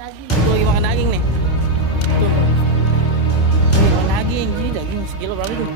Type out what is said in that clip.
Ito lagi makan daging nih. Tuh. Ini makan daging. Ini daging sekilo berapa itu?